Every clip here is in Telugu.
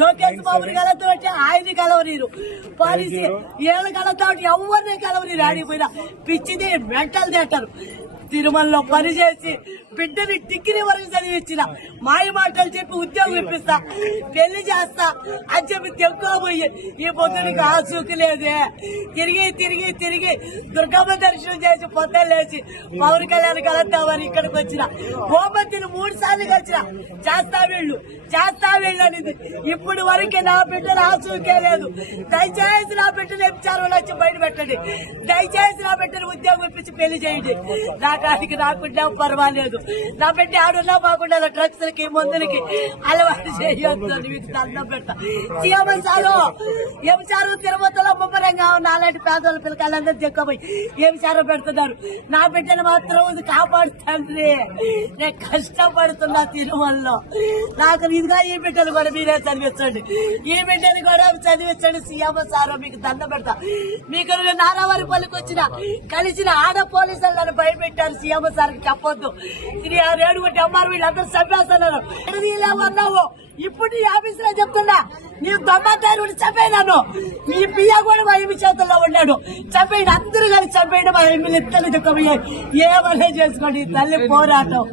లోకేష్ బాబుని కలతో ఆయన్ని కలవనీరు, పాలసీ ఏళ్ళ కలతో ఎవరిని కలవనీరు. ఆడిపోయినా పిచ్చిది మెంటల్ థియేటర్. తిరుమలలో పనిచేసి బిడ్డని డిగ్రీ వరకు చదివించిన, మాయ మాటలు చెప్పి ఉద్యోగం ఇప్పిస్తా, పెళ్లి చేస్తా అని చెప్పి తెక్కుపోయి ఈ పొద్దునికి ఆసూకు లేదే. తిరిగి తిరిగి తిరిగి దుర్గమ్మ దర్శనం చేసి పొద్దున్న లేచి పవన్ కళ్యాణ్ కలుద్దామని ఇక్కడికి వచ్చిన. గోపతిని 3 సార్లు కలిసిన. చేస్తా వీళ్ళు అనేది ఇప్పుడు వరకు నా బిడ్డను ఆసూకే లేదు. దయచేసి నా బిడ్డను ఎంచారు వచ్చి బయట పెట్టండి. దయచేసి నా బిడ్డను ఉద్యోగం ఇప్పించి పెళ్లి చేయండి. నాకాడికి నాకుంటే పర్వాలేదు. నా బిడ్డ ఆడున్నా బాగుండా డ్రగ్స్ లకి మందులకి అలవాటు చేయొద్దు. మీకు దండం పెడతా. ఎంచారు తిరుమతలో ముమ్మరంగా నాలాంటి పేదవాళ్ళ పిల్లకాయలందరూ చెక్కపోయి ఎంచారం పెడుతున్నారు. నా బిడ్డను మాత్రం కాపాడుతండ్రి. నేను కష్టపడుతున్నా తిరుమలలో. నాకు ఇదిగా ఈ బిడ్డలు కూడా మీరే చదివించండి. ఈ బిడ్డని కూడా చదివించండి. సీఎం సార్ మీకు దండం పెడతా. మీకు నారావారి పల్లికి కలిసిన ఆడ పోలీసులు నన్ను భయపెట్టారు. సీఎం సార్ చెప్పొద్దు. ఇది 7 అమ్మారు వీళ్ళందరూ చంపేస్తున్నారు. అన్నావు ఇప్పుడు ఈ ఆఫీసులో చెప్తున్నా, నీవు దొమ్మదారుడు చంపేనాను. మీ పియ్య కూడా మా ఎమ్మి చేతుల్లో ఉన్నాడు. చంపేయండి, అందరూ కానీ చంపేయండి. మా ఎమ్మెల్యే ఇత్తలు దిక్కుపోయాయి. ఏమన్నా చేసుకోండి. తల్లి పోరాటం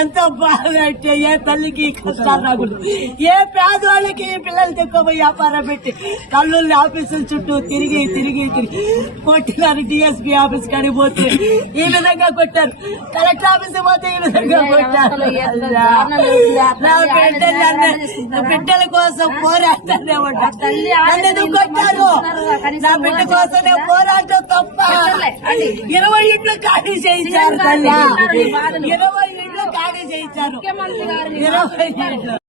ఎంతో బాధ అంటే ఏ తల్లికి కష్టాలు రాకూడదు. ఏ పేదవాళ్ళకి పిల్లలు దిక్కుపోయి వ్యాపారం పెట్టి కళ్ళు ఆఫీసుల చుట్టూ తిరిగి తిరిగి తిరిగి కొట్టినారు. డిఎస్పీ ఆఫీస్ కాడికి పోతే ఈ విధంగా కొట్టారు. కలెక్టర్ ఆఫీస్ పోతే ఈ విధంగా కొట్టారు. నా బిడ్డల కోసం పోరాటాన్ని కొట్టారు. నా బిడ్డ కోసం పోరాటం తప్ప 20 ఇంట్లో ఖాళీ చేయించారు. 20 ఇంట్లో ఖాళీ చేయించారు. 20 ఇంట్లో